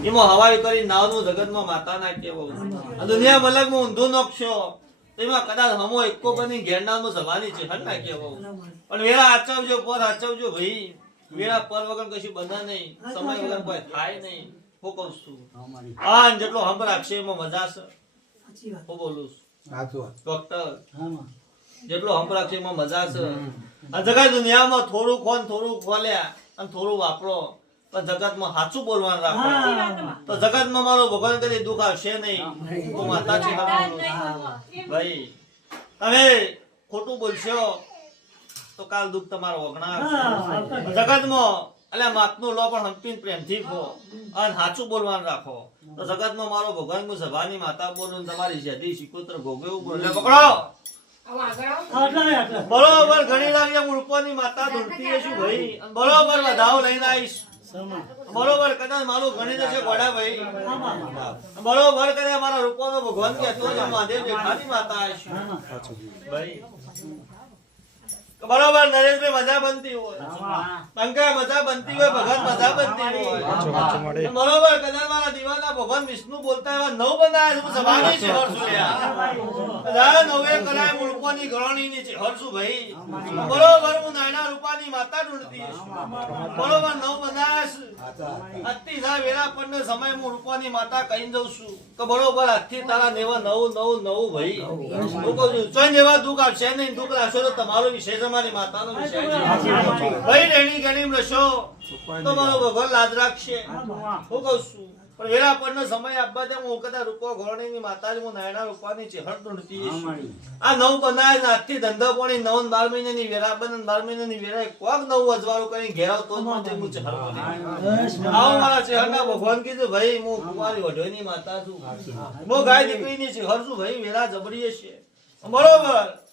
એમાં હવાઈ કરી નાવનું જગતમાં માતા ના કેવો દુનિયા મલકમાં ઊંધું નોખશો એમાં કદાચ હમો એકો બની ઘેરનામાં જવાની છે હર ના કેવો પણ વેળા આચવજો પર આચવજો ભાઈ વેળા પર વગર કશું બંધા નહીં સમય વગર કોઈ થાય નહીં હું કહું છું આ જેટલો હંભ રાખશે એમાં મજા છે હું બોલું છું ડોક્ટર જેટલો હંભ રાખશે એમાં મજા છે આ જગત દુનિયામાં થોડું ખોન થોડું ખોલ્યા અને થોડું વાપરો પણ જગતમાં સાચું બોલવાનું રાખો તો જગતમાં મારો ભગવાન કદી દુઃખ આવશે નહીં હું માતા છે ભાઈ તમે ખોટું બોલશો તો કાલ દુઃખ તમારો વગણા જગતમાં એટલે માતનું લો પણ હંપીને પ્રેમથી ખો અને સાચું બોલવાનું રાખો તો જગતમાં મારો ભગવાન હું સભાની માતા બોલું તમારી જેથી શિકોત્ર ભોગવ્યું બોલે પકડો બરોબર ઘણી લાગે હું રૂપાની માતા ધૂળતી છું ભાઈ બરોબર વધાવો લઈને આવીશ બરોબર કદાચ મારું ગણિત છે ઘોડા ભાઈ બરોબર કદાચ મારા રૂપાનો ભગવાન કહેતો મહાદેવ જેઠાની માતા આવીશું ભાઈ બરોબર નરેશભાઈ મજા બનતી હોય પંકા મજા બનતી હોય ભગવાન મજા બનતી હોય બરોબર કદાચ મારા દીવાના ભગવાન વિષ્ણુ બોલતા એવા નવ બનાય છે સભાની છે હરસુયા નવે કરાય મુલકોની ગણોની છે હરસુ ભાઈ બરોબર હું નાના રૂપાની માતા ઢૂંઢતી બરોબર નવ બનાય અતિ સા વેરા પણ સમય હું રૂપાની માતા કહીને જઉં છું તો બરોબર આજથી તારા નેવા નવ ભાઈ હું કહું છું ચોઈ જેવા દુઃખ આવશે નહીં દુઃખ રાખશો તો તમારો વિષય મારી માતાનો વિષય છે ભાઈ રેણી ગણીમ રશો તો મારો ભગવાન લાજ રાખશે હું કહું છું પણ વેળા પડનો સમય આપવા દે હું કદા રૂપો ઘોણીની માતાજી હું નાયણા રૂપાની છે હર ઢૂંઢતી આ નવ બનાય આજથી ધંધો પોણી 9 12 મહિનાની વેરા બન 12 મહિનાની વેરા કોક નવ અજવાળું કરીને ઘેરાવ તો જ મને હું ચહર આવો મારા ચહેરના ભગવાન કીધું ભાઈ હું કુમારી વઢોઈની માતા છું હું ગાય દીકરીની છે હર છું ભાઈ વેરા જબરી છે બરોબર